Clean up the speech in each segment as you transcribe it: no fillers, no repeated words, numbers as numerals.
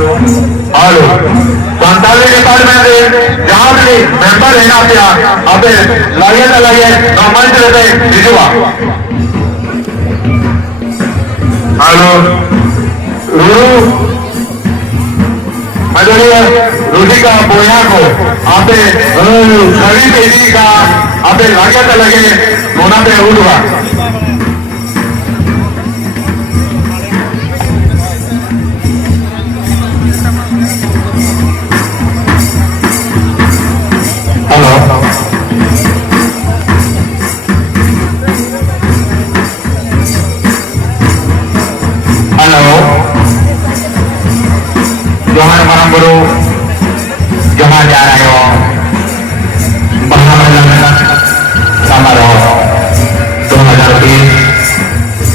halo. Santawi department जहाँ भी member है ना क्या अबे लगे नॉर्मल चलते दिजुआ halo Ruru आदरणीय रुचिका बोया को आपे सभी तेजी का आपे लगे होना पे उड़वा हेलो हेलो जोहार परम गुरु जोहार जा रहे हो समारोह 2020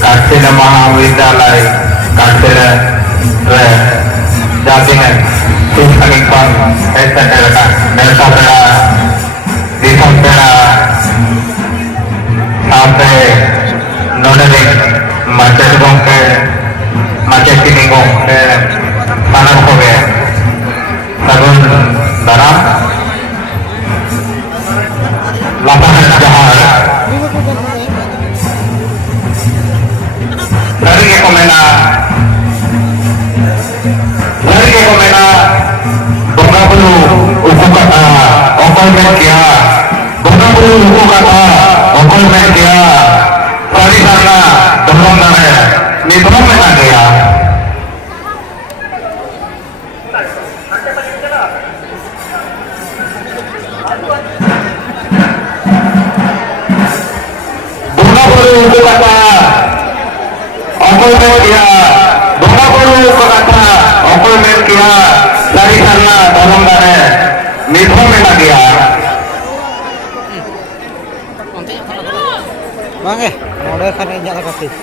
Kartini Mahawidyalay Kartini Jatingan Tingkang SNLK Nelsa Pera Dison Pera sampai nodeling macet gongke macet kini gongke tanam koge sagun daram lapangan jahar lagi ke komena bunga bulu uku kata okol mekia bunga bulu uku kata okol mekia pari sana dorong nare ni dorong mena dia bunga bulu uku kata okol mekia bunga bulu uku kata okol mekia pari sana dorong nare ni dorong mena dia Bang modal kan nyala kasih.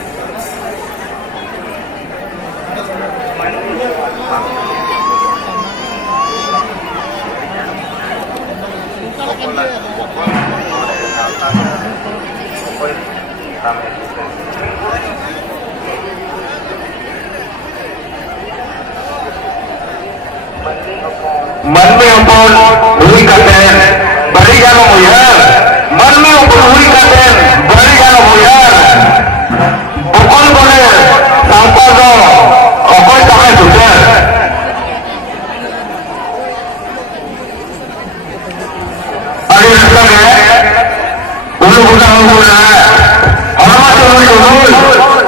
मन में ऊपर हुई करते हैं बड़ी जानो यार मन में ऊपर हुई करते हैं बड़ी जानो यार बुकल बोले सांपा जो अकोई तमे सुधर अरे इसका क्या उन्हें बुरा हो रहा है हमारा चलो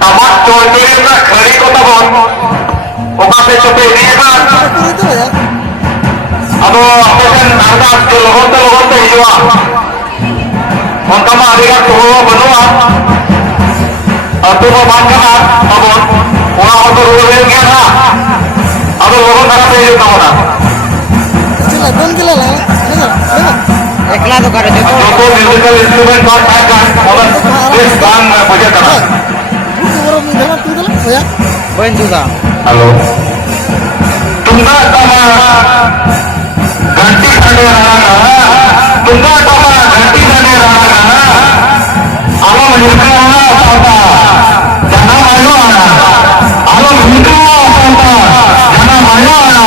tamat coy na khari ko tabon oka se chope diye ba ado apesen arda jo logon hijwa onka ma ariga to banua atu ma bangka tabon ona hoto ruwe gya na ado logon kara pe jo tamona Don gila lah. Ekla तो करे देखो जो musical instrument और गान और इस गान में बजा करा Boin juga. हेलो तुमका तमा घंटी खड़े रहा तुमका तमा घंटी खड़े रहा आलो मिलकर आना होता जाना मानो आना आलो मिलकर होता जाना मानो आना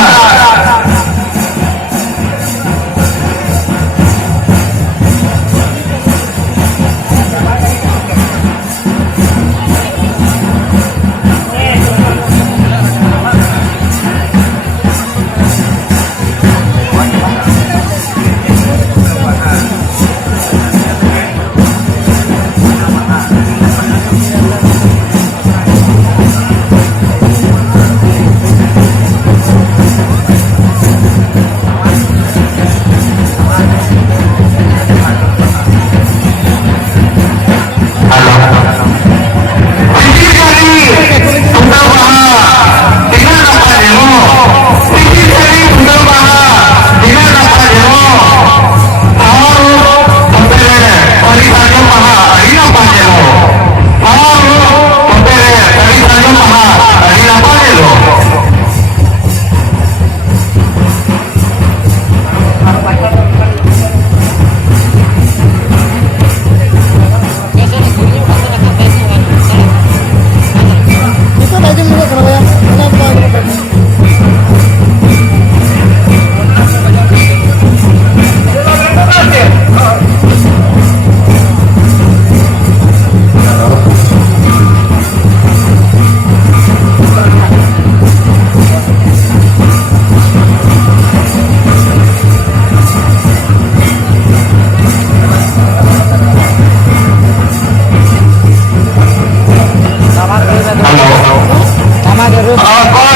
আমাদের Angkot